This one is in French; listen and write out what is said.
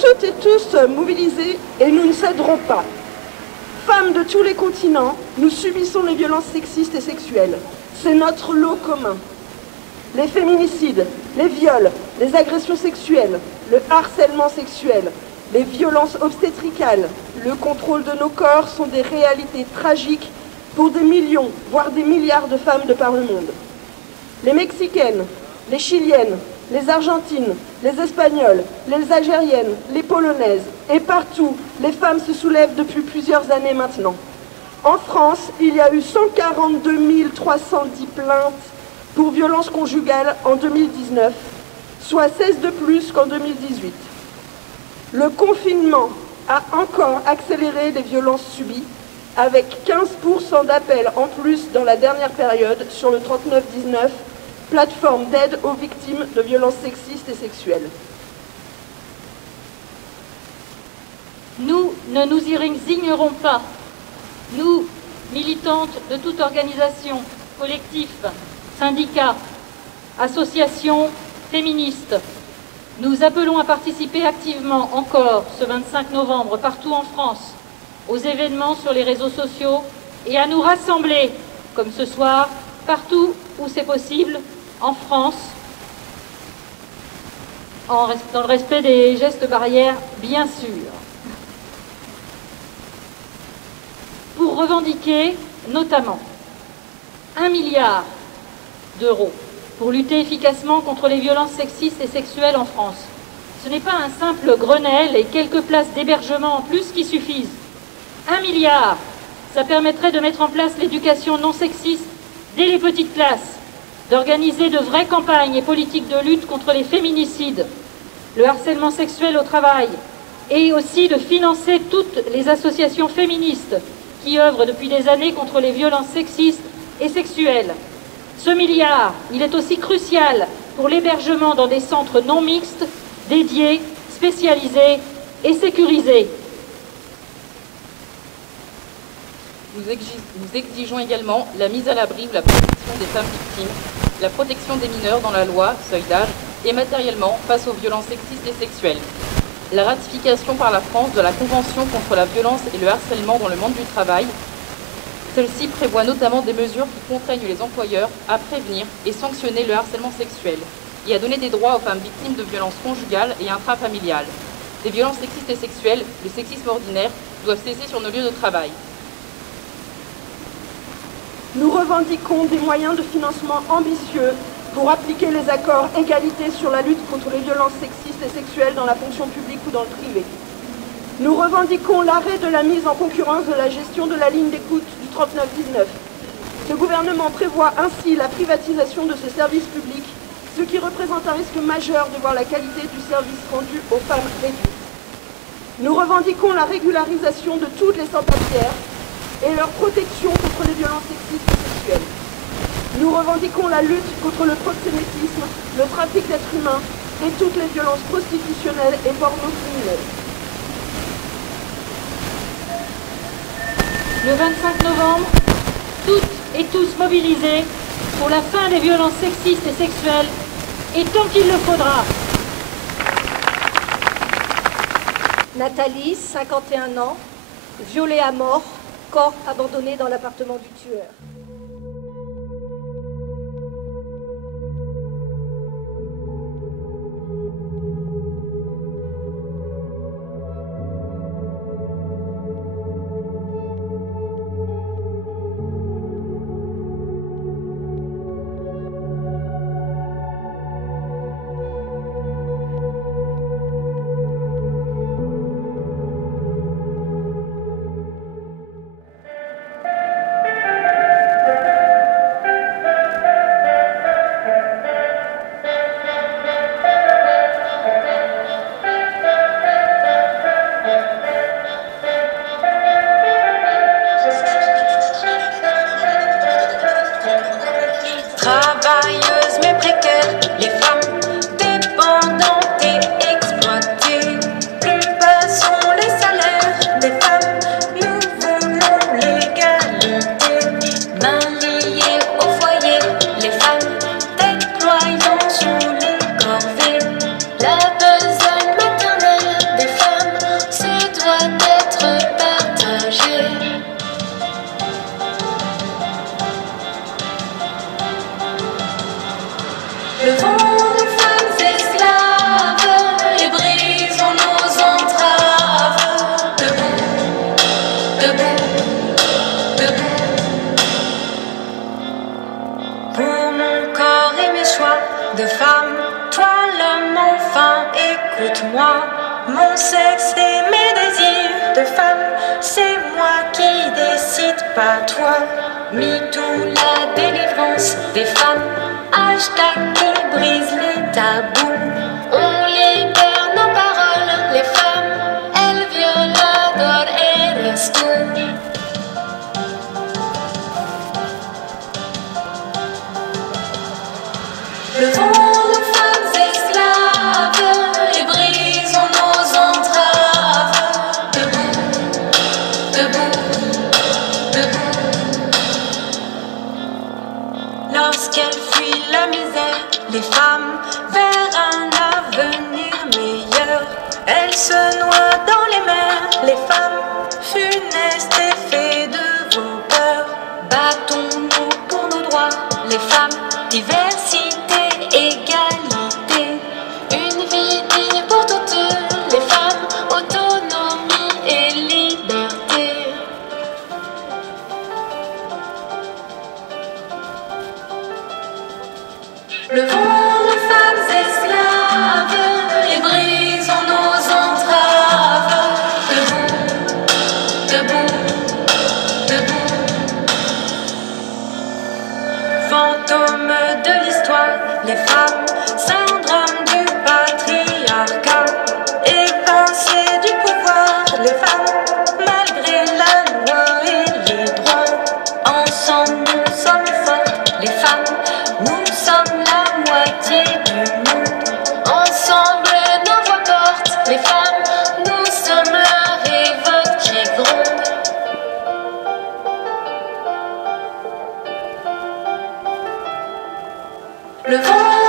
toutes et tous mobilisés et nous ne céderons pas. Femmes de tous les continents, nous subissons les violences sexistes et sexuelles. C'est notre lot commun. Les féminicides, les viols, les agressions sexuelles, le harcèlement sexuel, les violences obstétricales, le contrôle de nos corps sont des réalités tragiques pour des millions, voire des milliards de femmes de par le monde. Les Mexicaines, les Chiliennes, les Argentines, les Espagnoles, les Algériennes, les Polonaises, et partout, les femmes se soulèvent depuis plusieurs années maintenant. En France, il y a eu 142 310 plaintes pour violences conjugales en 2019, soit 16 de plus qu'en 2018. Le confinement a encore accéléré les violences subies, avec 15% d'appels en plus dans la dernière période sur le 3919, plateforme d'aide aux victimes de violences sexistes et sexuelles. Nous ne nous y résignerons pas. Nous, militantes de toute organisation, collectif, syndicats, associations féministes, nous appelons à participer activement encore ce 25 novembre partout en France aux événements sur les réseaux sociaux et à nous rassembler, comme ce soir, partout où c'est possible, en France, dans le respect des gestes barrières, bien sûr. Pour revendiquer notamment 1 milliard d'euros pour lutter efficacement contre les violences sexistes et sexuelles en France. Ce n'est pas un simple Grenelle et quelques places d'hébergement en plus qui suffisent. 1 milliard, ça permettrait de mettre en place l'éducation non sexiste dès les petites classes, d'organiser de vraies campagnes et politiques de lutte contre les féminicides, le harcèlement sexuel au travail, et aussi de financer toutes les associations féministes qui œuvrent depuis des années contre les violences sexistes et sexuelles. Ce milliard, il est aussi crucial pour l'hébergement dans des centres non mixtes, dédiés, spécialisés et sécurisés. Nous exigeons également la mise à l'abri ou la protection des femmes victimes, la protection des mineurs dans la loi, seuil d'âge, et matériellement face aux violences sexistes et sexuelles. La ratification par la France de la Convention contre la violence et le harcèlement dans le monde du travail. Celle-ci prévoit notamment des mesures qui contraignent les employeurs à prévenir et sanctionner le harcèlement sexuel et à donner des droits aux femmes victimes de violences conjugales et intrafamiliales. Les violences sexistes et sexuelles, le sexisme ordinaire, doivent cesser sur nos lieux de travail. Nous revendiquons des moyens de financement ambitieux pour appliquer les accords égalité sur la lutte contre les violences sexistes et sexuelles dans la fonction publique ou dans le privé. Nous revendiquons l'arrêt de la mise en concurrence de la gestion de la ligne d'écoute du 3919. Ce gouvernement prévoit ainsi la privatisation de ce service public, ce qui représente un risque majeur de voir la qualité du service rendu aux femmes réduite. Nous revendiquons la régularisation de toutes les sans-papières et leur protection contre les violences sexistes et sexuelles. Nous revendiquons la lutte contre le proxénétisme, le trafic d'êtres humains et toutes les violences prostitutionnelles et porno-criminelles. Le 25 novembre, toutes et tous mobilisés pour la fin des violences sexistes et sexuelles, et tant qu'il le faudra. Nathalie, 51 ans, violée à mort, corps abandonné dans l'appartement du tueur. Levons nos femmes esclaves et brisons nos entraves. Debout, debout, debout. Pour mon corps et mes choix de femme, toi l'homme enfin, écoute-moi. Mon sexe et mes désirs de femme, c'est moi qui décide, pas toi. MeToo, la délivrance des femmes, hashtag qui brise les tabous. On libère nos paroles, les femmes, El violador eres tú. Levons nos femmes esclaves et brisons nos entraves. Debout, debout, debout. Lorsqu'elles fuient la misère, les femmes, vers un avenir meilleur, elles se noient dans les mers, les femmes, funestes effets de vos peurs. Battons-nous pour nos droits, les femmes, diversité, égalité. Une vie digne pour toutes les femmes, autonomie et liberté. Levons nos femmes esclaves et brisons nos entraves. Debout, debout, debout. Fantômes de l'histoire, les femmes, syndrome du patriarcat. Évincées du pouvoir, les femmes, malgré la loi et les droits. Ensemble, nous sommes fortes, les femmes, nous sommes la moitié du monde. Ensemble, nos voix portent, les femmes, nous sommes la révolte qui gronde. Levons